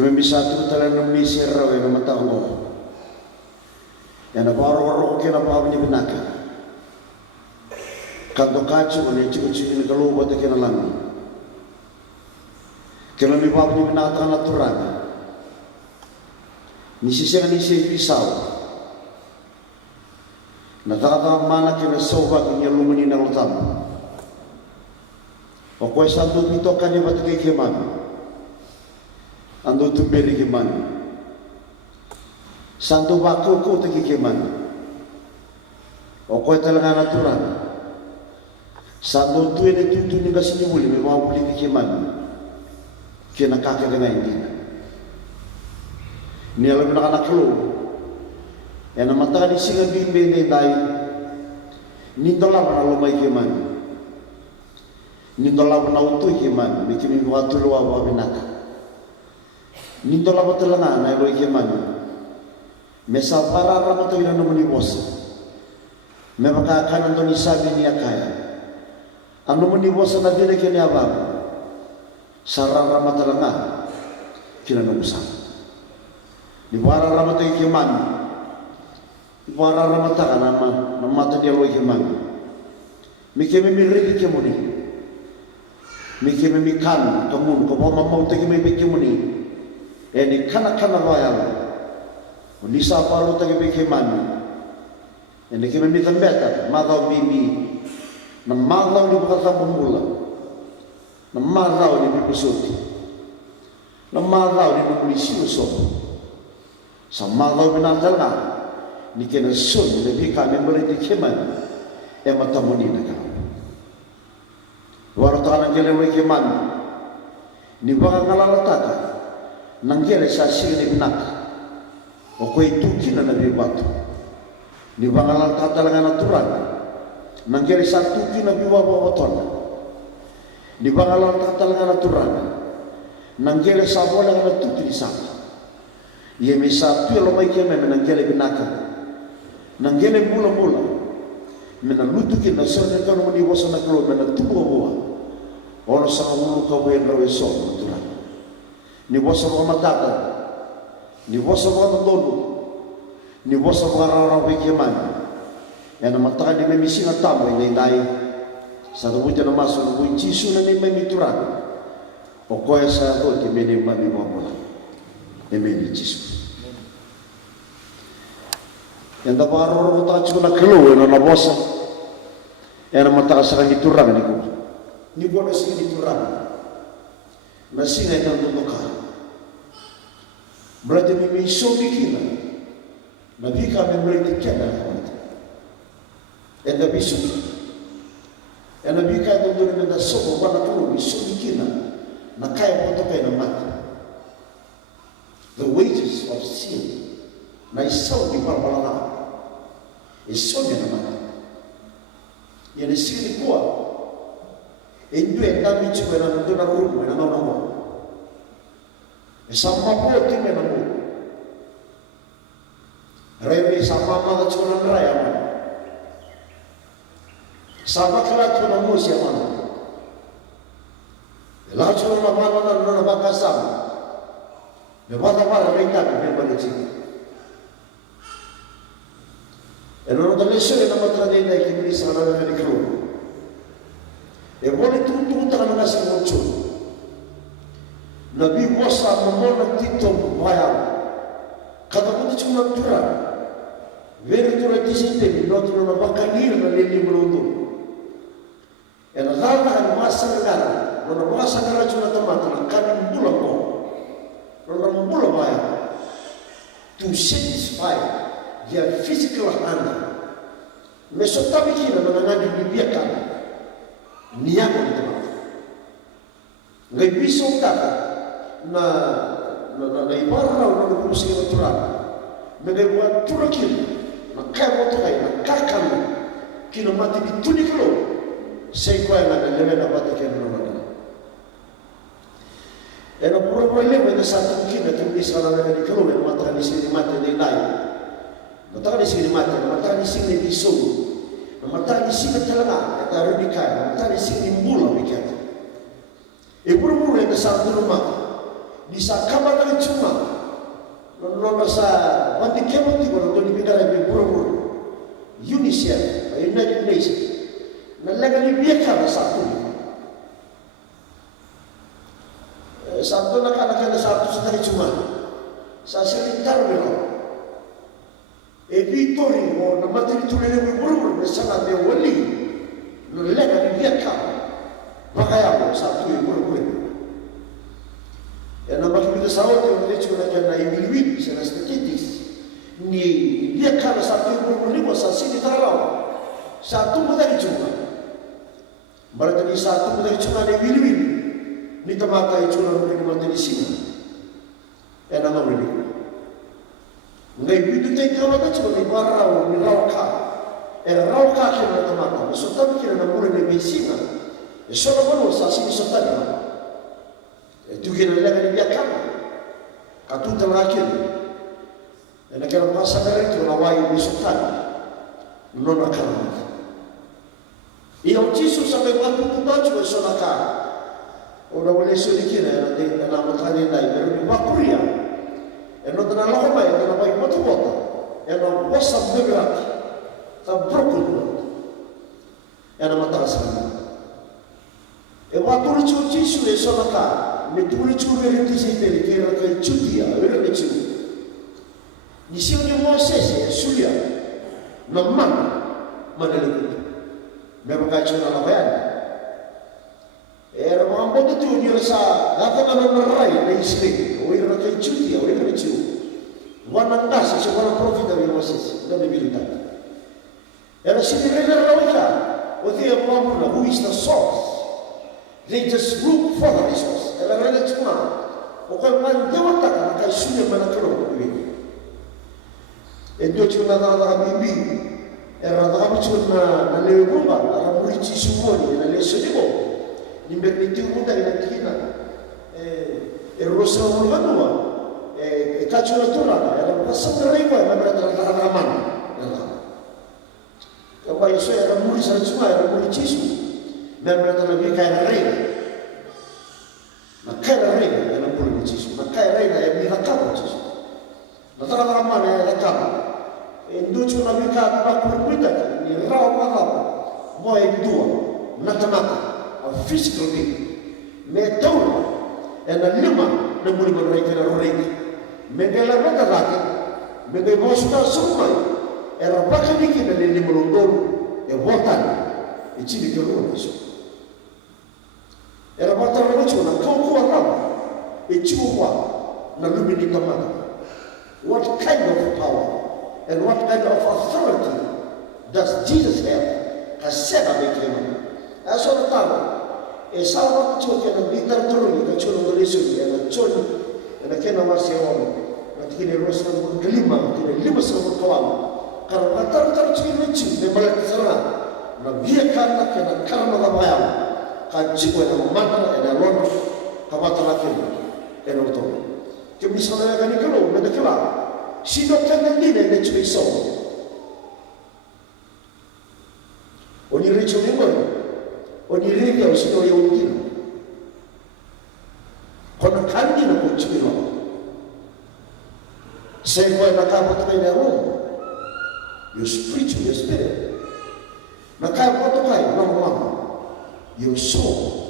Kami bisa tu talan namni sirra wa mata Allah. Yana baro kena pa ni binaka. Kanto kacu ni cuci ni kalau buat kena lami. Kami pa ni binaka natural. Ni sisi pisau. Nakaka mana kena soba kini lumuni na utam. O koe santo pito kanya batu ke keman. Ando tu beri keman. Santo baku ko te keman. O koe talanga natural. Santo tu ene tu ni kasi ni buli me mau buli ke keman. Kena kaka dengan ini. Ni alam nak lu. Yang mata di singa bimbe ni dai ni dola bana lo mai keman ni dola bana utu keman ni kimi watu lo wa binaka ni dola batelanga na lo keman mesa para ramata ina no muni bos me maka kan ando ni sabi ni akaya anu muni bos na dire ke ni aba sarang ramata langa kila no usah ni para ramata keman Wara ramata nama mata dia loi keman. Mikeme mirri kemuni. Mikeme mikan kamun ko mama mau tegi me kemuni. Eni kana royal. Unisa paru tegi me keman. Eni keme mi tambeta madau bibi. Na madau ni bukan pemula. Na madau ni bipusuti. Na madau ni polisi usop. Sa madau binatanga. Ni kena sun lebih kami beri di keman matamuni nak. Walau tak nak jalan keman, ni bagai ngalah tata, nanggere sasi ni benak. Okoi tu kina nabi batu. Ni bagai ngalah tata dengan aturan, nanggere satu kina biwa bawaton. Ni bagai ngalah tata dengan aturan, nanggere sabo dengan tu di sana. Ia misal tu yang lomai keman nanggere benak. Nanggene mula-mula mena lutuki na sone kanu ni bosa na klo mena tubo boa ono sa ulu ka we na weso tura ni bosa mo mataka ni bosa mo tolu ni bosa mo rara we keman yana mataka ni misi na tamo ni dai sa do buta na maso no buichi su na ni me mitura o ko esa o ke meni mani mo mo e meni chisu yang dapat orang tak cuma nak keluar, nak bosan. Yang nak mata asal ni turang ni gua. Ni gua nasi ni turang. Nasi ni tak untuk kah. Berarti mimi sobi kina. Nabi kami berarti kena. Yang nabi sobi. Yang nabi kaya tu dulu kita sobi wana keluar sobi kina. Nak kaya foto kaya nama. The wages of sin. Na isau di parpalana. Isau di nama. Yang sini kuat. Indo yang kami cuba nak tu nak rumah nak nama. Sama pun tu nama. Rebe sama mana cuba nak raya mana. Sama kerat tu nama siapa mana. Lalu cuba nak mana nak bakasam. Lepas apa mereka berbuat macam. Eno non lesson na matradenda che mi sarà nel crew. E vuole tutto la nasi mucho. Nabi Musa memona tito baya. Kata pun cuma tura. Veri tura disinte no tu no bakanir na leli mundo. Ena gala an masa ngara. No masa ngara cuma tempat kan bulan ko. No bulan baya. To satisfy dia physical anda. Mesotabi kina na ngadi bibiakan. Niako ni tempat. Ngai bisong taka na ibarra na kumusik na turang. Ngai buat turakin. Makai moto kai nakakan. Kina mati bitunik lo. Sei ko na lele na bata kena na. Ena pura-pura lele na satu kina tulis kana na di kalo na mata ni sini mati ni lai. Mata ni sini mati, mata ni sini bisu. Mata ni sini talaga, kata rubika, mata ni sini mula bikat. E pura-pura na satu rumah. ni sa kama ka chuma no sa wanti kemo ti ko to ni bigara be buru UNICEF United Nations na lega ni biaka sa tu sabto na kana sa tu sa chuma sa sekitar belo e vitori o na matri tu le buru sa na de wali no lega ni biaka makaya ko sa tu buru na makikita sa ote ulicho na kaya na ibiliwili sa na statistics ni biaka na sa tu buru sa sini taraw sa tu madali chuma baratani sa tu madali chuma na ibiliwili ni tamata ichuna no ni madali sina na mawili ngai bitu te kama ta chuma ni barao ni rauka rauka kina tamata so tabi kina na mure ni sina so na bono sa sini so tabi tu kena lega ni biaka katuta laki na kera pasa kare tu na wai ni sotani non akana iyo jisu sa me watu kubachu so na ka ora wale so dikira na matani dai pero ni bakuria no tana lo ba na bai moto bota no wasa bebra ta broken na matasa watu ni jisu so na ka me tuli chuve reti se tele que era que chudia era que chu ni se ni Moses sulia no man manele me ba chu na ba era mo mo tu ni rasa gata na no rai na isle o era que chudia o era que chu wana ndasa se wana profita de Moses da debilidade era se ni era roja o dia problem who is the source. They just look for the resource. Ela rende chuma. O kai man dewa taka na kai sunya mana kero ni. Endo chuna da bibi. Era da chuna na le rumba, ara murichi sumoni na le sodibo. Nimbe nitiu muda ina kina. Rosa mulwanwa. Kachuna tura, era pasang raiwa na berada na raman. Kapa yeso era murichi chuma, era murichi sumoni. Membra da mia cara reina, ma cara reina non può deciso, ma cara reina è mi raccavo deciso. La trama mano è la capa, e induce una vita ma purita, ni rao ma voi due, natamata, a physical being, me tauna, e la lima non vuole mai che la reina, me bella vita dati, me be mostra sumai, era bacca di che nel limo london e volta e ci dicono questo. Era mata na chuna kau rama e chua na lumini kamana. What kind of power and what kind of authority does Jesus have? Kasema bekema. Aso na tama e sawa choke na bitar tulu ka chuno doleso na chon na kena maseo na tikini rosa na kelima tikini lima sa kawan. Karena matar chini chi de malak sana na biya kana kena karma da bayam. Kaciko na mata na rono kamata laki eno to ke misala ga ni kalo me de kala si do tende ni ne chui so oni richo ni mo oni ringa o si do yo ndino kono kandi na ko chui no se ko na ka mo to ne ro your spiritual your spirit na ka mo to kai no mama your soul.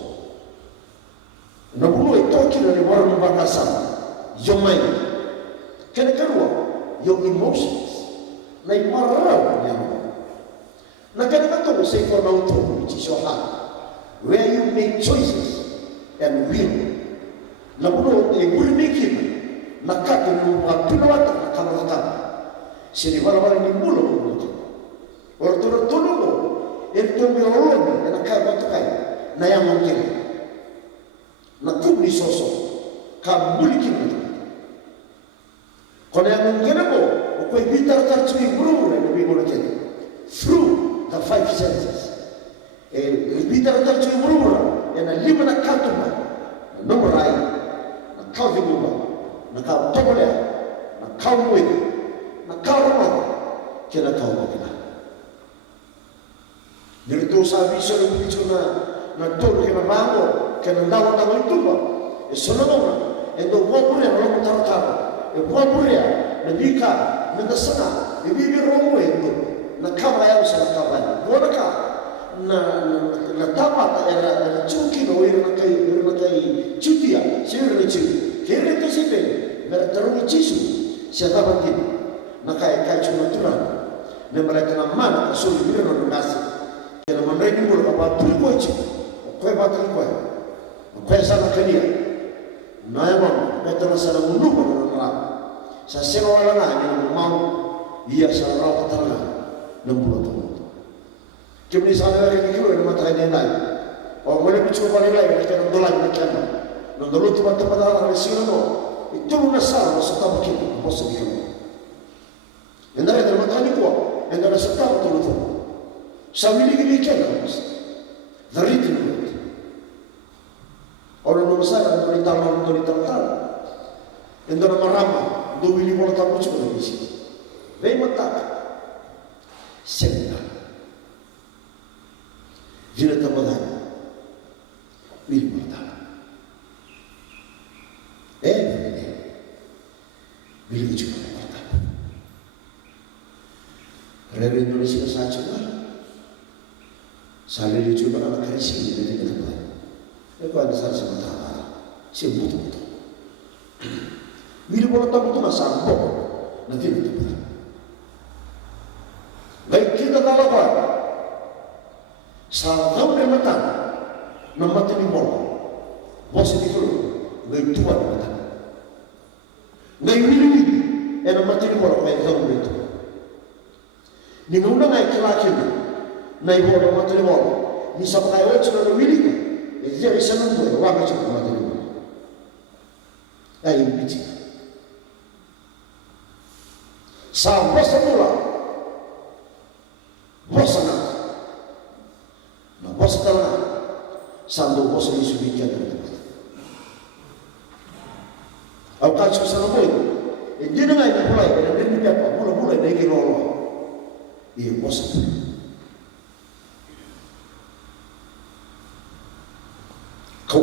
No puno e toki na ni wara mbaka sana. Your mind. Kene karua, your emotions. Na imarao yamu. Na kene kato say for now to which is your heart. Where you make choices and will. Na puno e will make him. Na kato ni wapinawata na kamalata. Sini wala ni mulo. Ortoro tolo. Ento biolog na kaya kai na yang mungkin na kubni soso ka bulikin kono yang mungkin ako ko bitar tar chui buru na bi mo ken through the five senses bitar tar chui buru na lima na katuma no morai na kavi mumba na ka tobole na kaumwe na karma kena kaumwe Nirito sabi sa lumicho na tolo ke na bango ke na lawan na tuba e sono na endo vopuria lo mutaro e vopuria na bika na dasana e bibi romo endo na kava ya sa kava bonaka na tapa era chuki no era na kai chutia sira na chu kere te sipe na tarungi chisu sia tapa ti na kai chuma tura na mereka na mana so bibi no ngasi kena mandai mulu apa tu ko chi ko ba tu ko sana kania na emang betul sana mundu na sa sero wala na ni mau iya sa raw katala na bulo Kini sana lagi kilo yang mata ini naik. Oh, mana bicu paling lain mereka nondolan mereka. Nondolan tempat-tempat orang Malaysia no. Itu nasar masuk begini, masuk begini. Endara dalam mata ni kuat, endara serta betul. Sambil ini kian mas. Dari itu. Orang nomor saya dari taman dari tantan. Endara marama, 2 bola tamu cuma di sini. Lain mata. Senang. Jika terbadan, will bertahan. Every day, will juga bertahan. Rela Indonesia saja lah. Salary juga anak karisi di tempat. Itu ada saja bertahan. Siapa betul. Will bertahan itu masa ambok nanti bertahan. Baik kita tahu apa? Sahabat bermatan, nampak ni bola, bos itu gay tua bermatan, gay wili, nampak ni bola gay tahu itu. Ni mula gay kelakir, gay bola nampak ni bola, ni sampai awal cuma wili kan, jadi bisa nunggu, wah macam nampak ni bola, gay bici. Sahabat semula, bos sana. Bos setelah sandu bos ini subikan teman-teman. Aku kacau sana boy. Dia dengar ini mulai, dia ni apa? Mulai naik lolo. Iya bos. Kau.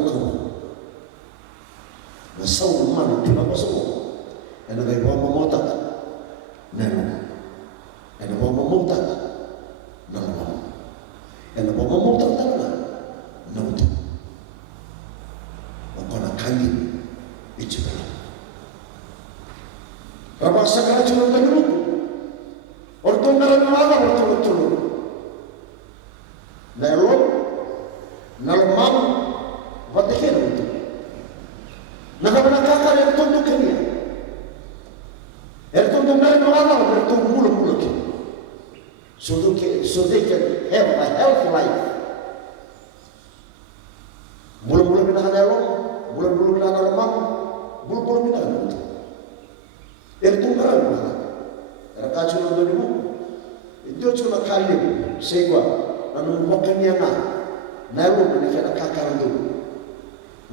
Nasau mana tu apa semua? Yang nak bawa memotak, nero. Yang nak bawa memotak, nero. Yang nak bawa motor tanah, naut. Wakana kali itu berlaku. Berapa sekarang cuma tadi orang orang mana orang turun. Nalom, nalom, batiknya itu. Nakabana kakak yang tunduk kini. Yang tunduk dari mana orang tunduk mulu-mulu kini. So they can have a healthy life. Bulan-bulan minah nalom, bulan-bulan minah nalomam, bulan-bulan minah nalom. Itu kan mana? Raka cuma dulu, itu cuma kali segwa, anu bukan yang nalom ni kena kakak itu,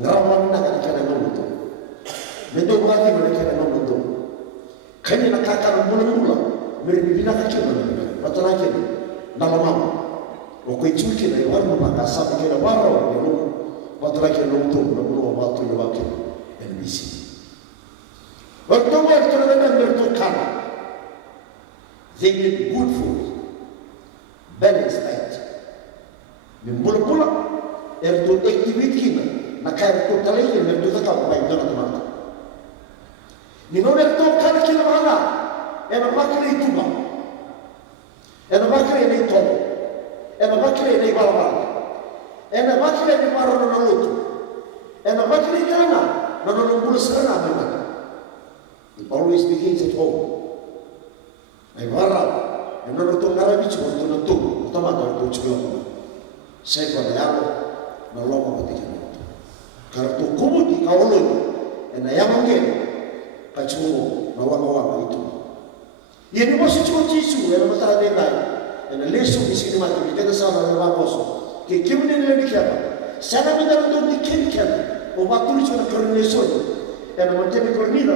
ngerawat minah kena nalom itu, itu berarti mereka kena nalom itu. Kini nak kakak bulan-bulan, mereka minah kakak mana? Patulake dalam waktu itu kita iwan maka sabi kita baru yang patulake nonton lalu waktu itu waktu NBC. Waktu kita dengan bertukar, they need good food, balanced diet. Membulu-bulu, itu aktiviti kita, nak itu tali yang itu tak baik dalam teman. Nino itu kan kita mana, yang makan itu mah. Ena bakre ni tomo, ena bakre ni balabala, ena bakre ni maro na luto, ena bakre ni kana na nulumbulu sana memang. It always begins at home. Ay barra, ena luto ngarabi cuma tu nantu, utama tu cuma. Saya pada yaro na loma patikan itu. Karena tu kumudi kaulun, ena yamangen, kacumo na wanga itu. Ini masih cuma cisu, yang mata ada lain. Yang lesu di sini mati, kita sama dengan bangkos. Kita ni lebih kaya. Sana kita untuk dikirimkan. Obat tulis cuma kerana lesu. Yang mati ni kerana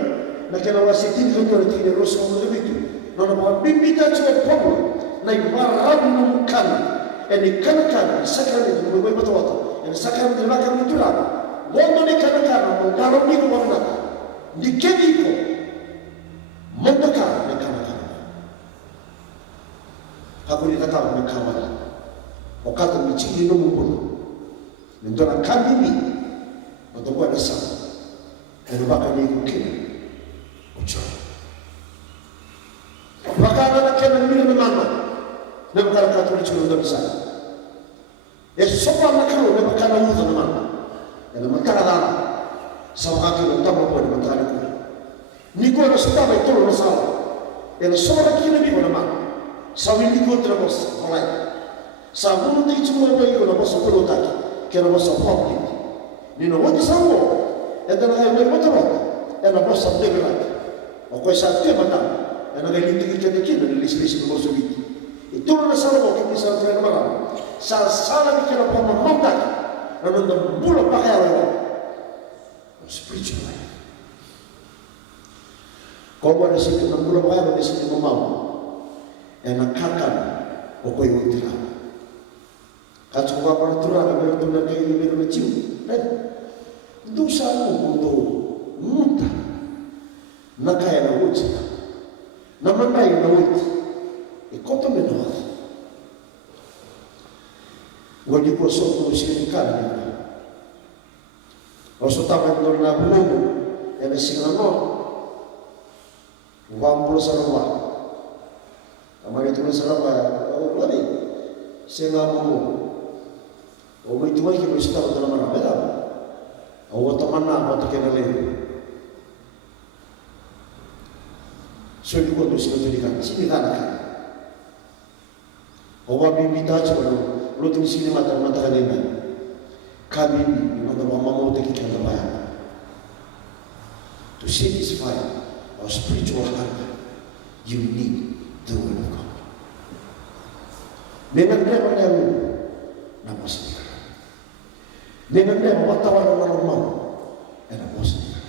nak kena wasitin untuk tidak rosak lebih tu. Nona bawa bibita cuma pomo. Naik barang mungkin. Yang kan sekarang itu berubah betul. Yang sekarang itu makan itu lah. wono ni kana mo daro ni ko wona ni kedi ko mondaka ni kana hakuri kata mo kawala o kata mi chini no mo ni ndona kambi o to kwa sa eno baka ni ko kini o cho baka na kana mi no mama na baka ka to ni chulo ndo bisa e sopa na kana na baka na uzo na mama eno makara da sa baka ki ndo mo ni makara ko ni ko na sopa ba to no sa eno sora ki na bi ko na mama sa windi ko tra bos olai sa bunu ti chumo ba ko na bos ko lo ta ki na bos ko ni no woti sa mo e da na e mo to e na bos sa de la o ko sa te mata e na ga lindi ki te ki na lis mo so viti e to na sa mo ki sa tra na mara sa sala ki na po mo monta na no bulo pa ka ro spiritual life ko ba na si na bulo pa ka si mo mau e na kakan o ko i tira ka tsu wa pa tura na me to na ke ni me chiu do sa mo do muta na kaya na uchi na manai na uchi e koto me no wodi ko so ko si ni ka ni o so ta me no na bulo e me singa no wa mbulo sa no amari tu sarapa wali singa mo o mai tu mai ki mo sta ko na mana bela o to mana ba to ke na le so di ko to sino to di kan sini kan o wa bi mi ta cho lo tu sini mata ka ni na kami ni mata mama mo te ki kan ba to satisfy our spiritual hunger you need the word of God. Dengan dia menemu nama sendiri. Dengan dia mematawaran malam-malam nama sendiri.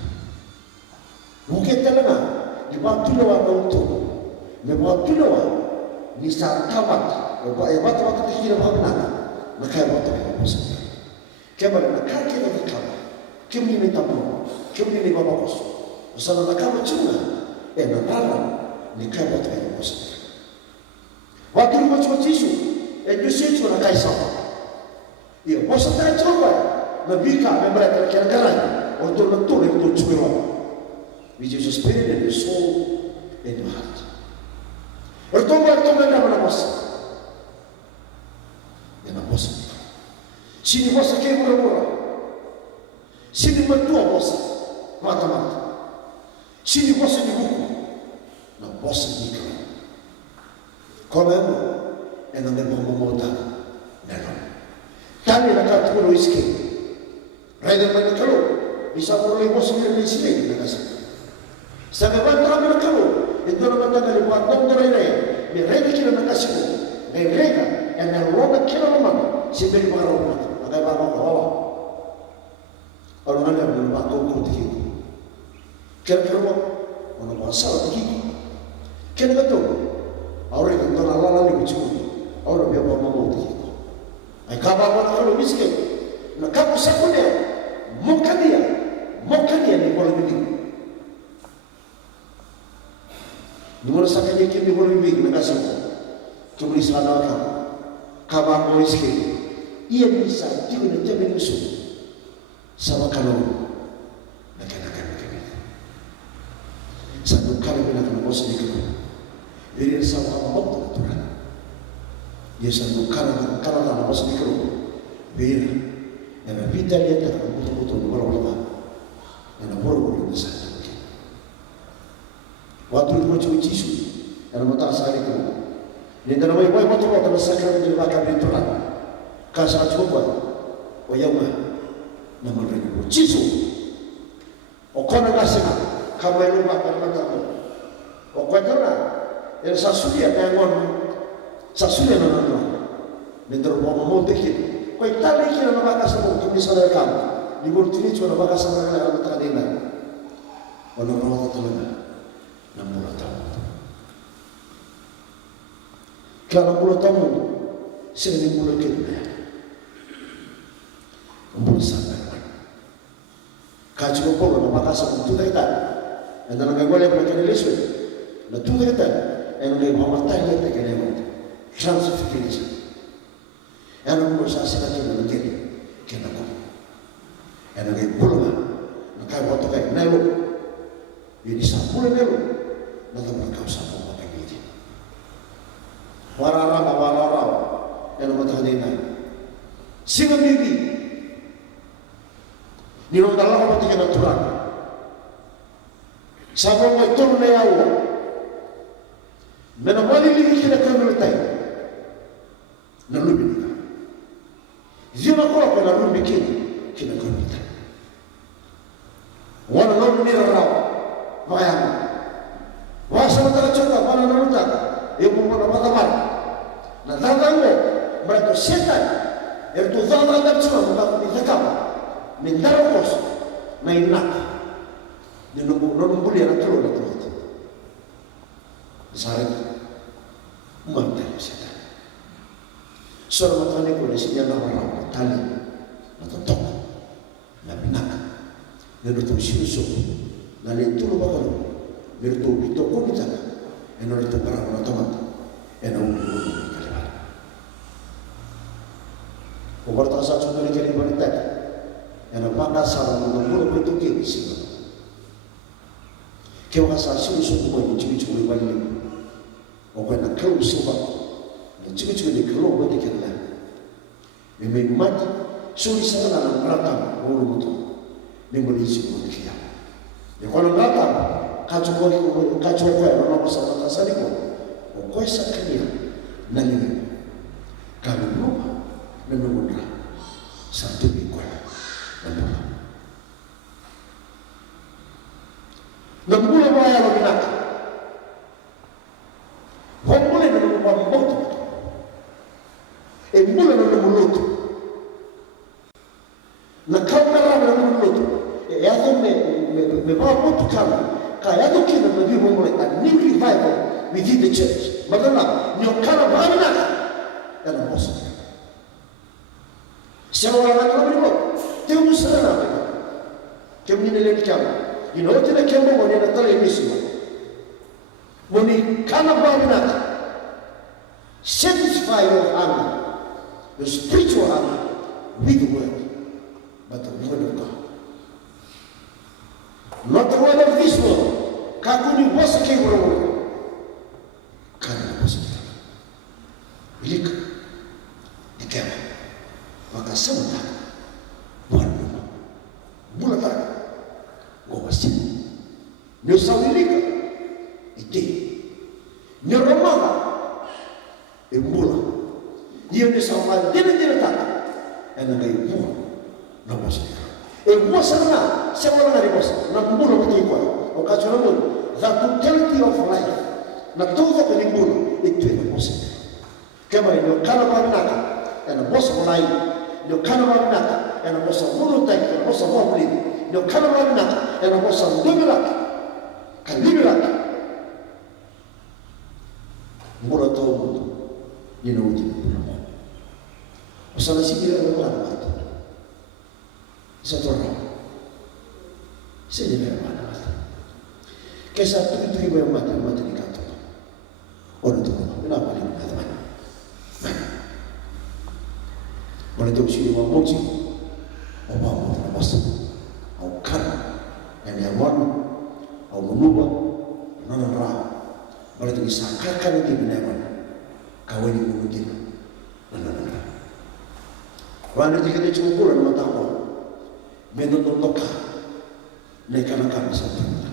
Mungkin terlena di batu lawan untuk, di batu lawan di saat kamat, batu tidak berguna, maka batu nama sendiri. Kembali nak kaki lagi kamat, kembali minta maaf, kembali bawa kos. Usah nak kamat cuma, nak malam, ni kamat nama sendiri. Waktu lu macam Yesus, itu Yesus nak kaisar. Ia, masa tak coba, Nabi kah memberi kira-kira untuk betul itu cuma. Which is a spirit and the soul and the heart. Bertobat mana masa? Yang masa. Sini masa ke murah-murah. Sini mentua masa, mata-mata. Sini masa di buku, na masa di kau. Come e non abbiamo molta nella tani la carta con whisky rede per il calore mi sa por le possibili di silenzio nella casa sta che va a calore e non va a dare guarda non rede mi rede che non casa e rega e nel luogo che non manda si vede guarda ma dai va allora non va con tutti che però non va sala di che ne vedo ahora que no la la ni bichu ahora veo como moto ai kaba ba ko biske na kapu sakune mokania ni bola ni mo sakanye ke ni bola ni na kaso to bri sana ka kaba ko biske ia bisa tigo na tebe musu sama kalo na kana satu kali na kana bos ni ko Ele sama mampu Tuhan. Dia satu karena nama sedikit beda. Yang kita lihat dalam betul-betul berapa yang berapa besar. Waktu itu macam Yesus yang mata sehari itu. Ini dalam ibu betul-betul besar di belakang Tuhan. Kasar coba, oyama nama mereka Yesus. Okona kasih kamu yang lupa pada matamu. Okona yang sasulia pengon sasulia nana mentor bomo monteki ko itali kira na baka sa mo kami sa kam di burtini chona baka sa mga na kanina ono no talaga na mula tamu kala mula tamu sila ni mula kina mula sa kaji ko na makasa ko tuta kita anda na gawale ko kene leswe na tuta kita eno ngai mamatay kita kene mo transfication eno mo sa sila kene kene ko eno ngai bulma na kai boto kai nelo ini sapule nelo na ta kausa ko ta gidi warara eno mo ta dina singa bibi ni non dalla ko tika natural sabo mo ito na yawo mena mali li kina ko no tay na lubi ka zima ko na lubi kina ko no tay wana no ni ra waya wasa na chota bana no ta e mo na matamar na tango mara to setan er to zanda da chuma mo ni zakama Mendaro kos na inak de no bulya na tro na tro sare mante seta soro matane ko lesi na wala tali na tok na binak de do siuso na le tulo bakalo de to bito ko kita eno le to para na tomat eno kalima o barta sa chuno le kali bonita ena panda sala no muro ko ke sima ke wa sa shi so ko ni chibi bali o ko na kau suba na chibi ni kalo ko te kala me mati suri sa na rata o muto me mo lisi ko te kia e ko na rata ka cho ko no ko sa ta sa ni ko o ko sa kania na ni ka no na no ra sa tu bi ko Nambula maya lo binak. Homole na lo pamboto. E mula na lo muluto. Na kamera na lo muluto. E ato me ba moto kama. Ka ato kina na bibo mole a new revival within the church. Magana nyo kana ba binak. Era mosa. Siamo la mano primo. Teu musana que menina ele chama e não tem que mo ne na tele misimo moni kana babina satisfy your hunger the spiritual hunger with the word but the word of God not the word of this world kakuni bosa ke woro kana bosa ilik ikema wakasema bulata gowasi nyo sawilika ite nyo romanga e bula nyo ne sawa dene ta ena ngai bula na bosa e bosa na se wala na bosa na bula ko ti ko o ka choro mo the totality of life na todo ko ni bula e tu na bosa kama nyo kana pa na ena bosa ko nai nyo kana pa na ena bosa mulu tai ena bosa mo bli nyo kana pa na ena bosa ndumira kalibira mura to mundo ni no uti o sana sikira no kana mata sa torna se ne vera mata che sa tutti i tuoi mata di canto ora tu non ha vale nada ora tu uscire un mochi o vamos a pasar au kana e amor au munuba non ra ora tu sa kakana di benevan kawani mungkin non quando ti chiede un culo non t'ha vedo non tocca le canacane sempre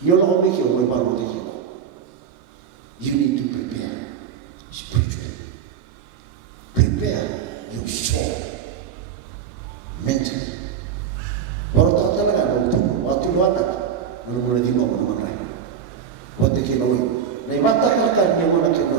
io non mi chiedo come parlo di chiedo you need to prepare spiritually prepare your soul mentally baru tak talaga waktu lu anak belum boleh di ngomong dengan lain buat kita lalu naik mata kan dia mana kita